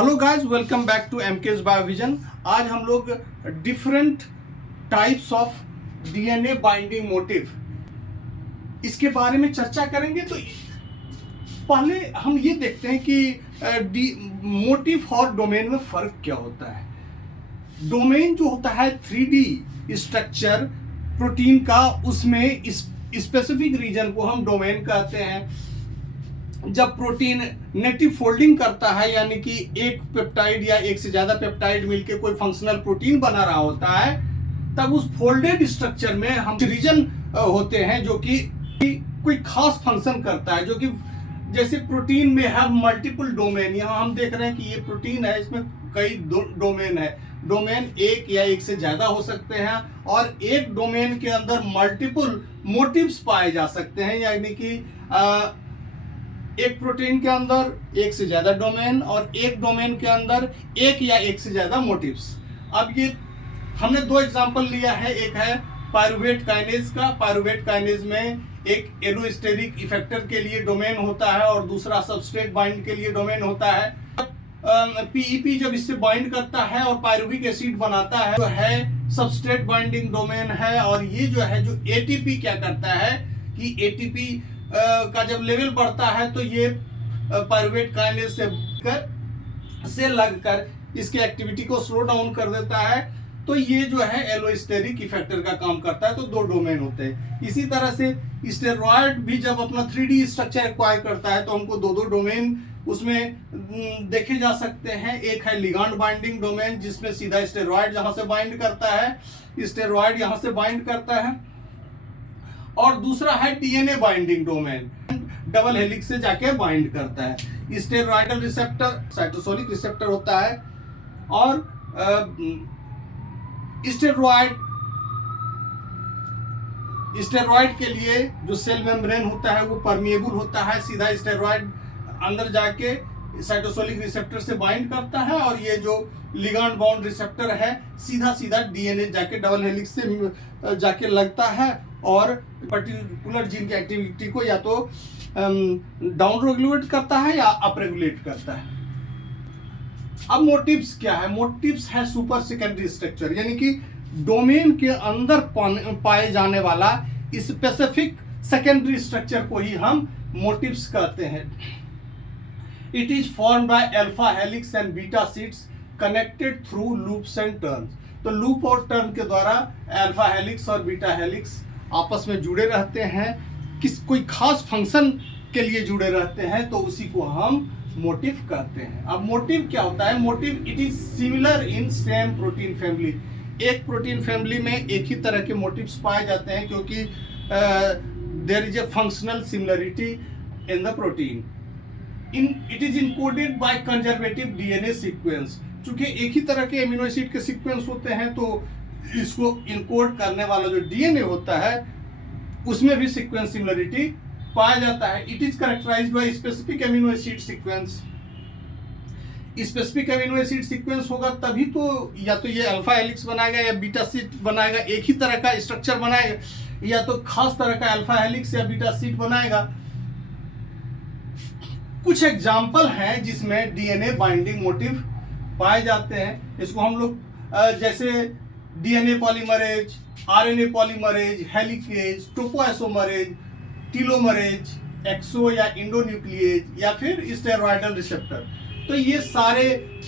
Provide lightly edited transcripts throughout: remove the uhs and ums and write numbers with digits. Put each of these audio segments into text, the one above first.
Hello guys, welcome back to MKS biovision. आज हम लोग different types of DNA binding motif इसके बारे में चर्चा करेंगे। तो पहले हम ये देखते हैं कि मोटिव और डोमेन में फर्क क्या होता है। डोमेन जो होता है 3D स्ट्रक्चर प्रोटीन का, उसमें स्पेसिफिक रीजन को हम डोमेन कहते हैं। जब प्रोटीन नेटिव फोल्डिंग करता है, यानी कि एक पेप्टाइड या एक से ज्यादा पेप्टाइड मिलकर कोई फंक्शनल प्रोटीन बना रहा होता है, तब उस फोल्डेड स्ट्रक्चर में हम रीजन होते हैं जो कि कोई खास फंक्शन करता है। जो कि जैसे प्रोटीन में है मल्टीपल डोमेन। यहाँ हम देख रहे हैं कि ये प्रोटीन है, इसमें कई डोमेन है। डोमेन एक या एक से ज्यादा हो सकते हैं और एक डोमेन के अंदर मल्टीपल मोटिव्स पाए जा सकते हैं। यानी कि एक प्रोटीन के अंदर एक से ज्यादा डोमेन और एक डोमेन के अंदर एक या एक से ज्यादा मोटिव्स। अब ये हमने दो एग्जांपल लिया है। एक है पायरुवेट काइनेज का। पायरुवेट काइनेज में एक एलोस्टेरिक इफेक्टर के लिए डोमेन होता है और दूसरा सबस्ट्रेट बाइंड के लिए डोमेन होता है। पीईपी जब इससे बाइंड करता है और पायरुविक एसिड बनाता है तो है सबस्ट्रेट बाइंडिंग डोमेन है। और ये जो है जो एटीपी क्या करता है कि एटीपी का जब लेवल बढ़ता है तो ये पायरुवेट काइनेज से लगकर इसके एक्टिविटी को स्लो डाउन कर देता है। तो ये जो है एलोस्टेरिक इफेक्टर का काम करता है। तो दो डोमेन होते हैं। इसी तरह से स्टेरॉयड भी जब अपना 3D स्ट्रक्चर एक्वायर करता है तो हमको दो डोमेन उसमें देखे जा सकते हैं। एक है लिगांड बाइंडिंग डोमेन, जिसमें सीधा स्टेरॉयड जहां से बाइंड करता है, स्टेरॉयड यहां से बाइंड करता है। और दूसरा है DNA binding domain, double helix से जाके बाइंड करता है। स्टेरॉयडल रिसेप्टर साइटोसोलिक रिसेप्टर होता है और स्टेरॉयड के लिए जो सेल मेम्ब्रेन होता है वो परमिएबल होता है। सीधा स्टेरॉयड अंदर जाके साइटोसोलिक रिसेप्टर से बाइंड करता है और ये जो लिगांड बाउंड रिसेप्टर है सीधा डीएनए जाके डबल हेलिक्स से जाके लगता है और पर्टिकुलर जीन की एक्टिविटी को या तो डाउन रेगुलेट करता है या अप रेगुलेट करता है। अब मोटिव्स क्या है? मोटिव्स है सुपर सेकेंडरी स्ट्रक्चर, यानी कि डोमेन के अंदर पाए जाने वाला स्पेसिफिक सेकेंडरी स्ट्रक्चर को ही हम मोटिव्स कहते हैं। It is formed by alpha helix and beta sheets connected through loops and turns. तो लूप और टर्न के द्वारा अल्फा हेलिक्स और बीटा हेलिक्स आपस में जुड़े रहते हैं, कोई खास फंक्शन के लिए जुड़े रहते हैं, तो उसी को हम मोटिव कहते हैं। अब मोटिव क्या होता है? Motive it is similar in same protein family. एक प्रोटीन फैमिली में एक ही तरह के मोटिव्स पाए जाते हैं क्योंकि there is a functional similarity in the protein. It is encoded by conservative DNA sequence. चूंकि एक ही तरह के अमीनो एसिड के सीक्वेंस होते हैं तो इसको इनकोड करने वाला जो डीएनए होता है उसमें भी सीक्वेंस सिमिलरिटी पाया जाता है। It is characterized by specific amino acid sequence. Specific amino acid sequence होगा तभी तो या तो ये अल्फा हेलिक्स बनाएगा या बीटा शीट बनाएगा, एक ही तरह का स्ट्रक्चर बनाएगा, या तो खास तरह का अल्फा हेलिक्स या बीटा शीट बनाएगा। कुछ एग्जाम्पल हैं जिसमें डीएनए बाइंडिंग मोटिव पाए जाते हैं। इसको हम लोग जैसे DNA polymerase, RNA polymerase, helicase, topoisomerase, telomerase, exo या इंडोन्यूक्लिएज या फिर स्टेरॉयडल रिसेप्टर। तो ये सारे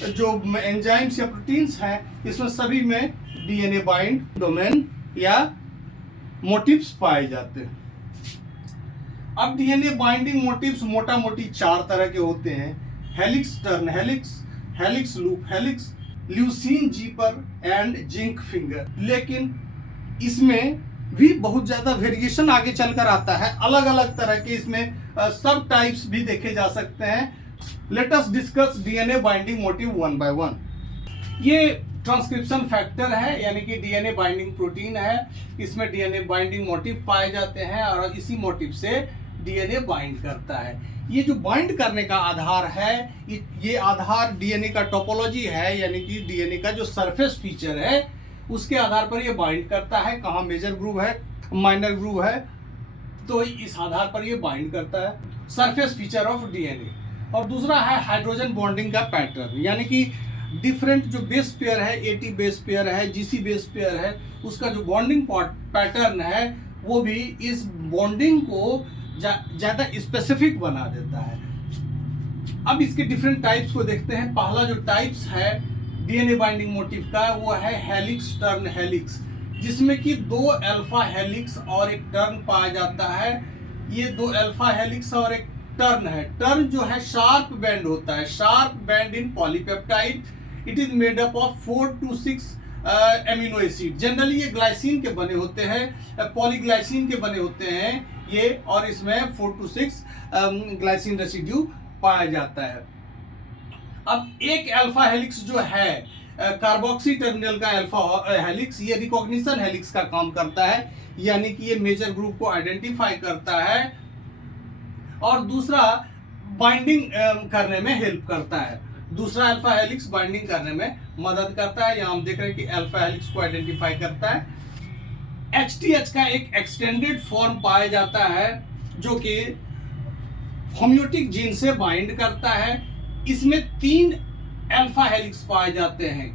जो एंजाइम्स या प्रोटीन्स हैं इसमें सभी में डीएनए बाइंड डोमेन या मोटिव्स पाए जाते हैं। अब डीएनए बाइंडिंग मोटिव्स मोटा मोटी चार तरह के होते हैं। Helix turn helix, helix loop helix, leucine zipper and zinc finger. लेकिन इसमें भी बहुत ज्यादा वेरिएशन आगे चलकर आता है। अलग अलग तरह के इसमें सब टाइप्स भी देखे जा सकते हैं। Let us discuss DNA binding motive one by one. ये ट्रांसक्रिप्शन फैक्टर है, यानी कि डीएनए बाइंडिंग प्रोटीन है। इसमें डीएनए बाइंडिंग मोटिव पाए जाते हैं और इसी मोटिव से डीएनए बाइंड करता है। ये जो बाइंड करने का आधार है, ये आधार डीएनए का टोपोलॉजी है, यानी कि डीएनए का जो सरफेस फीचर है उसके आधार पर ये बाइंड करता है। कहाँ मेजर ग्रूव है, माइनर ग्रूव है, तो इस आधार पर ये बाइंड करता है। Surface feature of DNA. और दूसरा है हाइड्रोजन बॉन्डिंग का पैटर्न, यानी कि डिफरेंट जो बेस पेयर है, एटी बेस पेयर है, जीसी बेस पेयर है, उसका जो बॉन्डिंग पैटर्न है वो भी इस बॉन्डिंग को ज़्यादा स्पेसिफिक बना देता है। अब इसके डिफरेंट टाइप्स को देखते हैं। पहला जो टाइप्स है डीएनए बाइंडिंग मोटिव का वो है हेलिक्स टर्न हेलिक्स, जिसमें कि 2 अल्फा हेलिक्स और एक टर्न पाया जाता है। ये 2 अल्फा हेलिक्स और एक टर्न है। टर्न जो है शार्प बैंड होता है, sharp band in polypeptide. It is made up of 4 to 6 amino acid. Generally ये ग्लाइसिन के बने होते हैं, पॉलीग्लाइसिन के बने होते हैं ये, और इसमें 4 to 6 ग्लाइसिन रेसिड्यू पाया जाता है। अब एक अल्फा हेलिक्स जो है कार्बोक्सी टर्मिनल का अल्फा हेलिक्स, ये रिकॉग्निशन हेलिक्स का काम करता है, यानी कि ये मेजर ग्रुप को आइडेंटिफाई करता है, और दूसरा बाइंडिंग करने में हेल्प करता है। दूसरा अल्फा हेलिक्स बाइंडिंग करने में मदद करता है। यहाँ हम देख रहे हैं कि अल्फा हेलिक्स को आइडेंटिफाई करता है। HTH का एक एक्सटेंडेड फॉर्म पाया जाता है जो कि होम्योटिक जीन से बाइंड करता है। इसमें 3 अल्फा हेलिक्स पाए जाते हैं।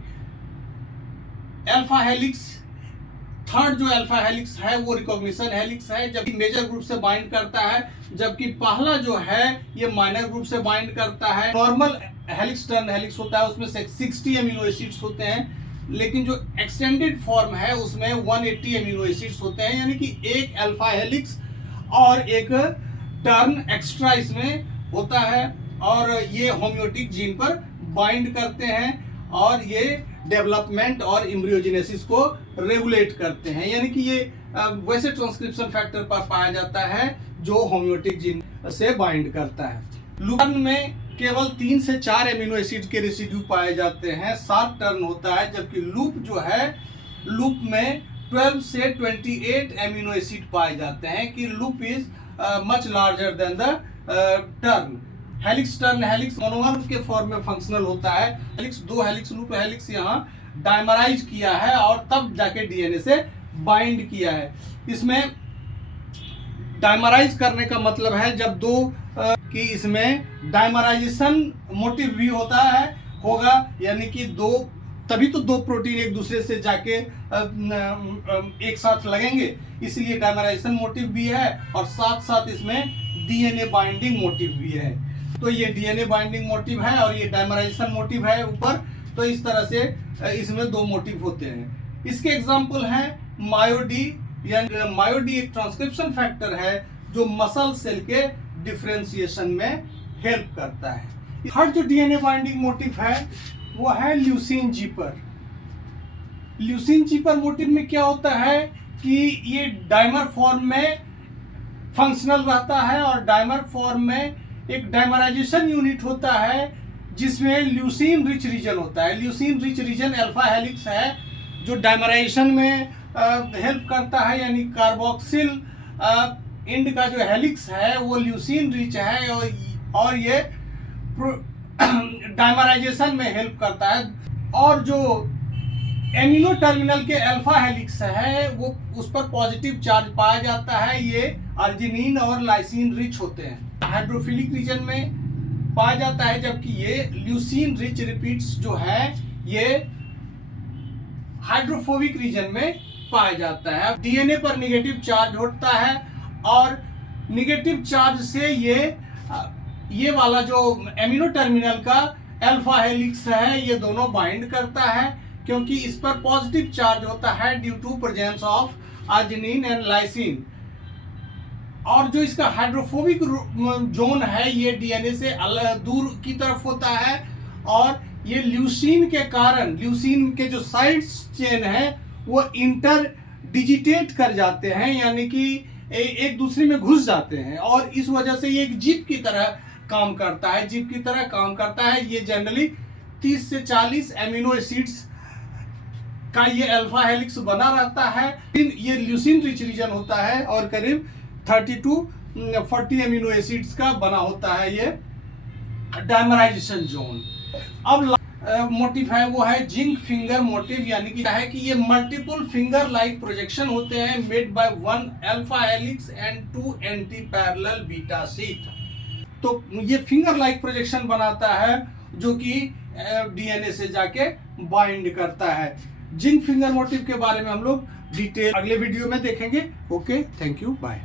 अल्फा हेलिक्स, थर्ड जो अल्फा हेलिक्स है वो रिकॉग्निशन हेलिक्स है, जबकि मेजर ग्रुप से बाइंड करता है, जबकि पहला जो है ये माइनर ग्रुप से बाइंड करता है। नॉर्मल हेलिक्स टर्न हेलिक्स होता है, उसमें 60 एमिनो एसिड्स होते हैं, लेकिन जो एक्सटेंडेड फॉर्म है उसमें 180 एमिनो एसिड्स होते हैं, यानी कि एक अल्फा हेलिक्स और एक टर्न एक्स्ट्रा इसमें होता है, और ये होम्योटिक जीन पर बाइंड करते हैं और ये डेवलपमेंट और एम्ब्रियोजेनेसिस को रेगुलेट करते हैं, यानी कि ये वैसे ट्रांसक्रिप्शन फैक्टर पर पाया जाता है जो होम्योटिक जीन से बाइंड करता है। लूपन में केवल 3 से 4 एमिनो एसिड के रेसिड्यू पाए जाते हैं, 7 टर्न होता है, जबकि लूप जो है, लूप में 12 से 28 एमिनो एसिड पाए जाते हैं, कि loop is much larger than the turn. Helix turn helix monomer के फॉर्म में फंक्शनल होता है। हेलिक्स 2 हेलिक्स लूप हेलिक्स यहाँ डायमराइज किया है और तब जाके डीएनए से बाइंड किया है। इसमें डायमराइज करने का मतलब है जब दो कि इसमें डायमराइजेशन मोटिव भी होता है होगा, यानी कि तभी तो 2 प्रोटीन एक दूसरे से जाके एक साथ लगेंगे, इसलिए डायमराइजेशन मोटिव भी है और साथ साथ इसमें डीएनए बाइंडिंग मोटिव भी है। तो ये डीएनए बाइंडिंग मोटिव है और ये डायमराइजेशन मोटिव है ऊपर, तो इस तरह से इसमें 2 मोटिव होते हैं। इसके एग्जाम्पल हैं मायोडी, यानी मायोडी एक ट्रांसक्रिप्शन फैक्टर है जो मसल सेल के डिफरेंशिएशन में हेल्प करता है। थर्ड जो डीएनए बाइंडिंग मोटिव है वो है ल्यूसीन जीपर। ल्यूसीन जीपर मोटिव में क्या होता है कि ये डाइमर फॉर्म में फंक्शनल रहता है और डाइमर फॉर्म में एक डाइमराइजेशन यूनिट होता है जिसमें ल्यूसीन रिच रीजन होता है। Leucine rich region alpha helix है जो डाइमराइजेशन में हेल्प करता है, यानी कार्बोक्सिल एंड का जो हेलिक्स है वो ल्यूसीन रिच है और ये डाइमराइजेशन में हेल्प करता है। और जो एमिनो टर्मिनल के अल्फा हेलिक्स है वो उस पर पॉजिटिव चार्ज पाया जाता है, ये अर्जिनिन और लाइसिन रिच होते हैं। हाइड्रोफिलिक रीजन में पाया जाता है, जबकि ये ल्यूसीन रिच रिपीट्स जो है ये हाइड्रोफोबिक रीजन में पाया जाता है। डीएनए पर नेगेटिव चार्ज होता है और नेगेटिव चार्ज से ये वाला जो एमिनो टर्मिनल का अल्फा हेलिक्स है ये दोनों बाइंड करता है, क्योंकि इस पर पॉजिटिव चार्ज होता है due to presence of arginine and lysine. और जो इसका हाइड्रोफोबिक जोन है ये डीएनए से दूर की तरफ होता है, और ये ल्यूसीन के कारण ल्यूसीन के जो साइड चेन है वो इंटर डिजिटेट कर जाते हैं, यानी कि एक दूसरे में घुस जाते हैं, और इस वजह से ये एक जिप की तरह काम करता है। जिप की तरह काम करता है। ये जनरली 30 से 40 एमिनो एसिड्स का ये अल्फा हेलिक्स बना रहता है। ये ल्यूसीन रिच रीजन होता है और करीब 30 to 40 एमिनो एसिड्स का बना होता है ये डायमराइजेशन जोन। अब मोटिव है वो है जिंक फिंगर मोटिव, यानी कि है कि ये मल्टीपल फिंगर लाइक प्रोजेक्शन होते हैं made by 1 alpha helix and 2 anti parallel beta sheet. तो ये फिंगर लाइक प्रोजेक्शन बनाता है जो कि डीएनए से जाके बाइंड करता है। जिंक फिंगर मोटिव के बारे में हम लोग डिटेल अगले वीडियो में देखेंगे। Okay, thank you, bye.